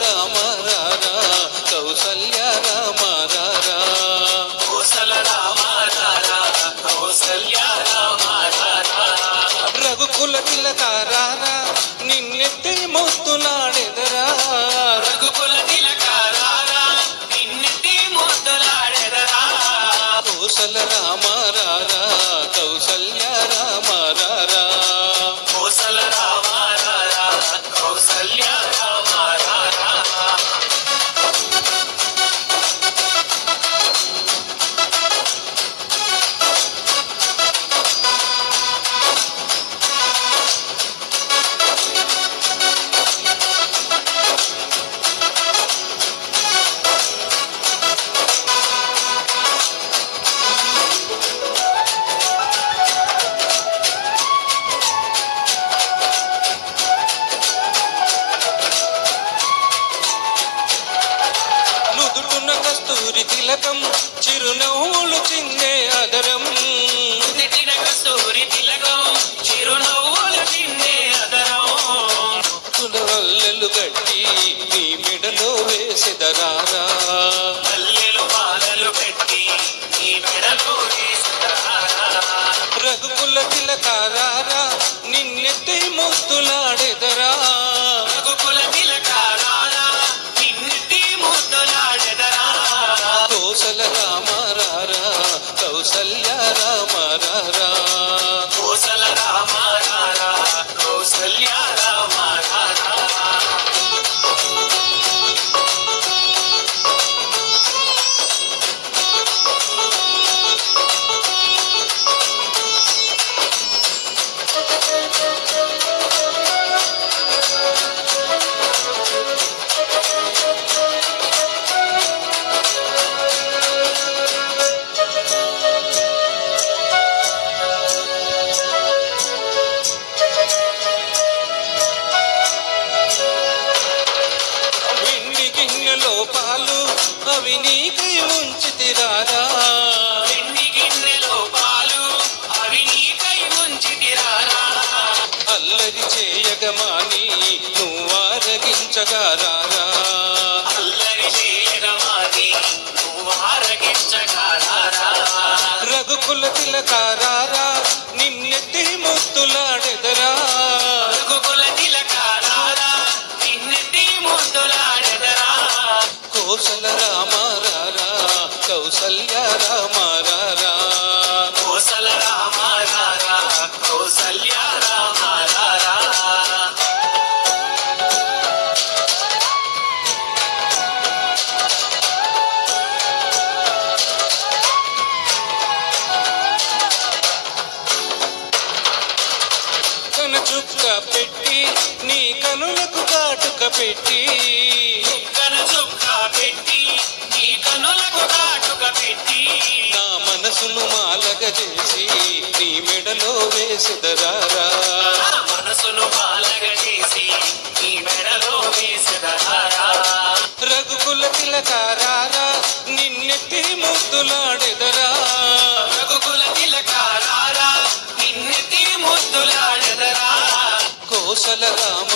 రామ రారా కౌసల్య రామ రారా కోసల రామ రారా కౌసల్య రామ రారా రఘుకుల తిలక రారా నిన్నెత్తి మోస్తున్నాడెదరా రఘుకుల తిలక రారా నిన్నెత్తి మోస్తున్నాడెదరా కోసల రామ రారా కౌసల్య రామ రారా కోసల రామ రారా కౌసల్య రామ రారా నుదుటున్న కస్తూరి తిలకం చిరునవ్వులు చిందే అదరం నుదిటిన కస్తూరి తిలకం చిరునవ్వులు చిందే అదరం వల్లెలు గట్టి నీ మెడలో వేసెదరారా మల్లెలు మాలలు పెట్టి నీ మెడలో వేసెదరా రఘుకుల తిలక రారా నిన్నెత్తి మోస్తున్నాడెదరా రఘుకుల తిలక రారా నిన్నెత్తి మోస్తున్నాడెదరా కోసల రామ రారా కౌసల్య రామ రారా కోసల రామ రారా కౌసల్య రామ రారా వెండి గిన్నెలో పాలు అవి నీకై ఉంచితిరారా వెండి గిన్నెలో పాలు అవి నీకై ఉంచితిరారా అల్లరి చేయగమాని నువ్వారగించగా రారా అల్లరి చేయగమాని నువ్వు ఆరగించగా రారా రఘుకుల తిలక రారా నిన్నెత్తి ముద్దులాడెదరా రఘుకుల తిలక రారా నిన్నెత్తి ముద్దులాడెదరా కోసల రామ రారా కౌసల్య రామ రారా కోసల రామ రారా కౌసల్య రామ రారా కన చుక్క పెట్టి నీ కనులకు కాటుక పెట్టి చుక్కన చుక్క పెట్టి నీ కనులకు కాటుక పెట్టి నా మనసును మాలగ చేసి నీ మెడలో వేసెదరారా నా మనసును బాలగ చేసి నీ మెడలో వేసెదరారా రఘుకుల తిలక రారా నిన్నెత్తి ముద్దులాడెదరా రఘుకుల తిలక రారా నిన్నెత్తి ముద్దులాడెదరా కోసల రామ